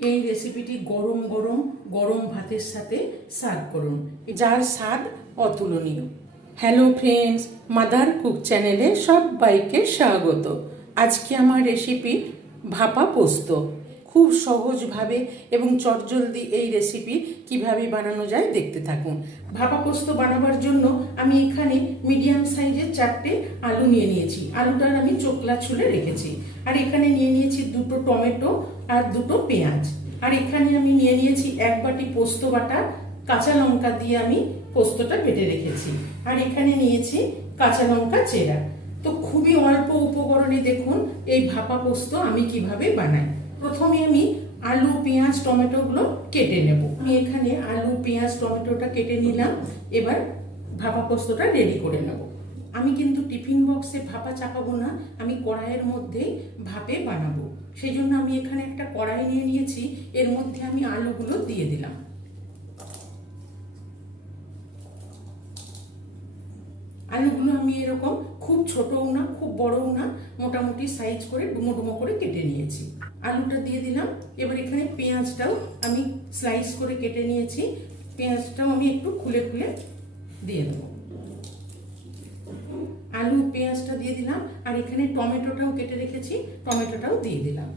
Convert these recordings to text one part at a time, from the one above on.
এই রেসিপিটি গরম গরম গরম ভাতের সাথে সার্ভ করুন। যার স্বাদ অতুলনীয়। হ্যালো ফ্রেন্ডস মাদার কুক চ্যানেলে সব বাইকে স্বাগত। আজকে আমার রেসিপি ভাপা পোস্ত। খুব সহজভাবে এবং চটজলদি এই রেসিপি কীভাবে বানানো যায় দেখতে থাকুন। ভাপা পোস্ত বানাবার জন্য আমি এখানে মিডিয়াম সাইজের চারটে আলু নিয়ে নিয়েছি। আলুটার আমি চোকলা ছুলে রেখেছি। আর এখানে নিয়ে নিয়েছি দুটো টমেটো আর দুটো পেঁয়াজ। আর এখানে আমি নিয়ে নিয়েছি এক বাটি পোস্ত বাটা। কাঁচা লঙ্কা দিয়ে আমি পোস্তটা বেটে রেখেছি। আর এখানে নিয়েছি কাঁচা লঙ্কা চেরা। তো খুবই অল্প উপকরণে দেখুন এই ভাপা পোস্ত আমি কীভাবে বানাই। প্রথমে আমি আলু, পেঁয়াজ টমেটোগুলো কেটে নেব। আমি এখানে আলু, পেঁয়াজ, টমেটোটা কেটে নিলাম। এবার ভাপা পোস্তটা রেডি করে নেব। আমি কিন্তু টিফিন বক্সে ভাপা চাপাবো না, আমি কড়াইয়ের মধ্যে ভাপে বানাবো। সেই জন্য আমি এখানে একটা কড়াই নিয়ে নিয়েছি, এর মধ্যে আমি আলুগুলো দিয়ে দিলাম। আলুগুলো আমি এরকম খুব ছোটও না, খুব বড়ও না, মোটামুটি সাইজ করে ডুমো ডুমো করে কেটে নিয়েছি। আলুটা দিয়ে দিলাম। এবার এখানে পেঁয়াজটাও আমি স্লাইস করে কেটে নিয়েছি। পেঁয়াজটাও আমি একটু খুলে খুলে দিয়ে দেবো। আলু, পেঁয়াজটা দিয়ে দিলাম। আর এখানে টমেটোটাও কেটে রেখেছি। টমেটোটাও দিয়ে দিলাম।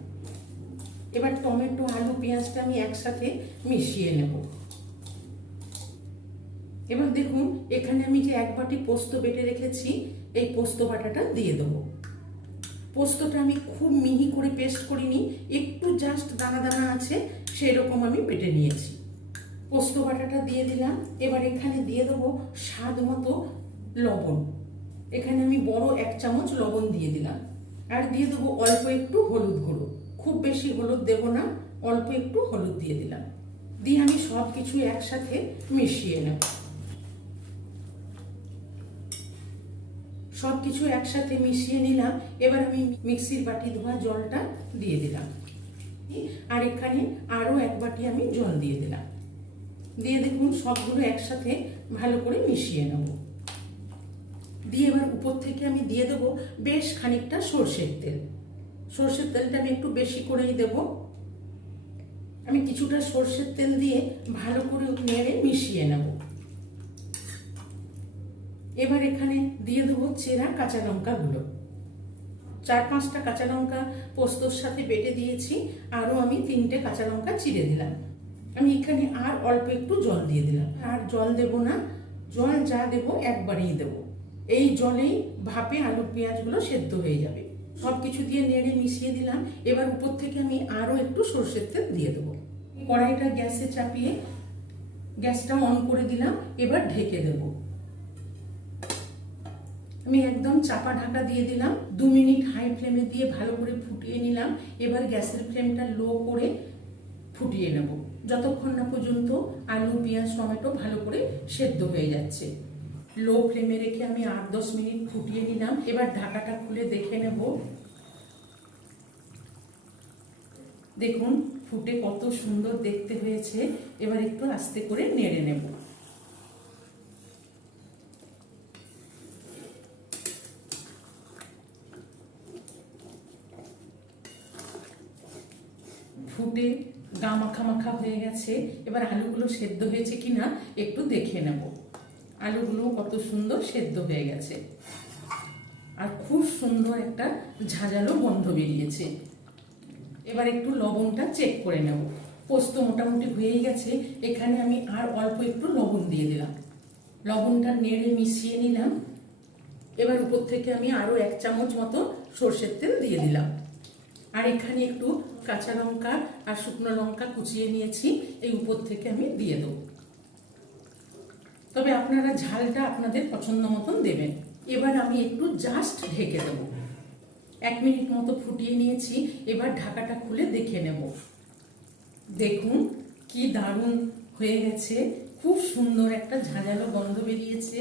এবার টমেটো, আলু, পেঁয়াজটা আমি একসাথে মিশিয়ে নেব। এবার দেখুন, এখানে আমি যে এক বাটি পোস্ত বেটে রেখেছি, এই পোস্ত বাটাটা দিয়ে দেবো। পোস্তটা আমি খুব মিহি করে পেস্ট করিনি, একটু জাস্ট দানা দানা আছে সেই রকম আমি বেটে নিয়েছি। পোস্ত বাটাটা দিয়ে দিলাম, এবার এখানে দিয়ে দেবো স্বাদ মতো লবণ। এখানে আমি বড় এক চামচ লবণ দিয়ে দিলাম। আর দিয়ে দেবো অল্প একটু হলুদ গুঁড়ো। খুব বেশি হলুদ দেবো না, অল্প একটু হলুদ দিয়ে দিলাম। দিয়ে আমি সব কিছু একসাথে মিশিয়ে নেব। সব কিছু একসাথে মিশিয়ে নিলাম। এবার আমি মিক্সির বাটি ধোয়া জলটা দিয়ে দিলাম। আর এখানে আরও এক বাটি আমি জল দিয়ে দিলাম। দিয়ে দেখুন সবগুলো একসাথে ভালো করে মিশিয়ে নেব। দিয়ে এবার উপর থেকে আমি দিয়ে দেবো বেশ খানিকটা সর্ষের তেল। সর্ষের তেলটা আমি একটু বেশি করেই দেব। আমি কিছুটা সর্ষের তেল দিয়ে ভালো করে নেড়ে মিশিয়ে নেব। এবার এখানে দিয়ে দেবো চেরা কাঁচা লঙ্কাগুলো। চার পাঁচটা কাঁচা লঙ্কা পোস্তর সাথে বেটে দিয়েছি, আরও আমি তিনটে কাঁচা লঙ্কা চিড়ে দিলাম। আমি এখানে আর অল্প একটু জল দিয়ে দিলাম। আর জল দেব না, জল যা দেব একবারেই দেব। এই জলেই ভাপে আলু পেঁয়াজগুলো সেদ্ধ হয়ে যাবে। সব কিছু দিয়ে নেড়ে মিশিয়ে দিলাম। এবার উপর থেকে আমি আরও একটু সর্ষের তেল দিয়ে দেবো। কড়াইটা গ্যাসে চাপিয়ে গ্যাসটা অন করে দিলাম। এবার ঢেকে দেবো। আমি একদম চাপা ঢাকা দিয়ে দিলাম, দু মিনিট হাই ফ্লেমে দিয়ে ভালো করে ফুটিয়ে নিলাম, এবার গ্যাসের ফ্লেমটা লো করে ফুটিয়ে নেব। যতক্ষণ না পর্যন্ত আলু, পেঁয়াজ, টমেটো ভালো করে সেদ্ধ হয়ে যাচ্ছে। লো ফ্লেমে রেখে আমি আট দশ মিনিট ফুটিয়ে নিলাম। এবার ঢাকাটা খুলে দেখে নেব। দেখুন, ফুটে কত সুন্দর দেখতে হয়েছে। এবার একটু আস্তে করে নেড়ে নেব। ফুটে গা মাখা মাখা হয়ে গেছে, এবার আলুগুলো সেদ্ধ হয়েছে কিনা একটু দেখে নেব। আলুগুলো কত সুন্দর সেদ্ধ হয়ে গেছে। আর খুব সুন্দর একটা ঝাঁঝালো গন্ধ বেরিয়েছে। এবার একটু লবণটা চেক করে নেব। পোস্ত মোটামুটি হয়েই গেছে, এখানে আমি আর অল্প একটু লবণ দিয়ে দিলাম। লবণটা নেড়ে মিশিয়ে নিলাম। এবার উপর থেকে আমি আরও এক চামচ মতো সর্ষের তেল দিয়ে দিলাম। আর এখানে একটু কাঁচা লঙ্কা আর শুকনো লঙ্কা কুচিয়ে নিয়েছি, এই উপর থেকে আমি দিয়ে দেবো। তবে আপনারা ঝালটা আপনাদের পছন্দ মতন দেবেন। এবার আমি একটু জাস্ট ঢেকে দেব। এক মিনিট মতো ফুটিয়ে নিয়েছি, এবার ঢাকাটা খুলে দেখে নেব। দেখুন কি দারুণ হয়ে গেছে। খুব সুন্দর একটা ঝাঁঝালো গন্ধ বেরিয়েছে।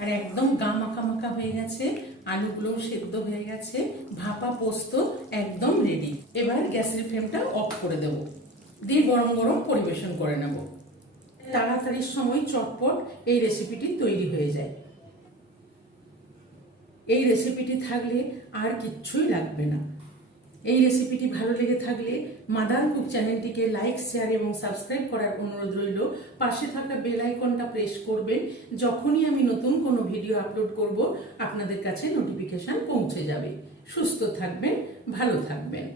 আর একদম গা মাখা মাখা হয়ে গেছে। আলুগুলোও সেদ্ধ হয়ে গেছে, ভাপা পোস্ত একদম রেডি এবার গ্যাসের ফ্লেমটা অফ করে দেব। দিয়ে গরম গরম পরিবেশন করে নেব। তাড়াতাড়ির সময় চটপট এই রেসিপিটি তৈরি হয়ে যায়। এই রেসিপিটি থাকলে আর কিচ্ছুই লাগবে না। এই রেসিপিটি ভালো লেগে থাকলে মাদার কুক চ্যানেলটিকে লাইক শেয়ার এবং সাবস্ক্রাইব করার অনুরোধ রইল। পাশে থাকা বেল আইকনটা প্রেস করবেন। যখনই আমি নতুন কোনো ভিডিও আপলোড করব, আপনাদের কাছে নোটিফিকেশান পৌঁছে যাবে। সুস্থ থাকবেন, ভালো থাকবেন।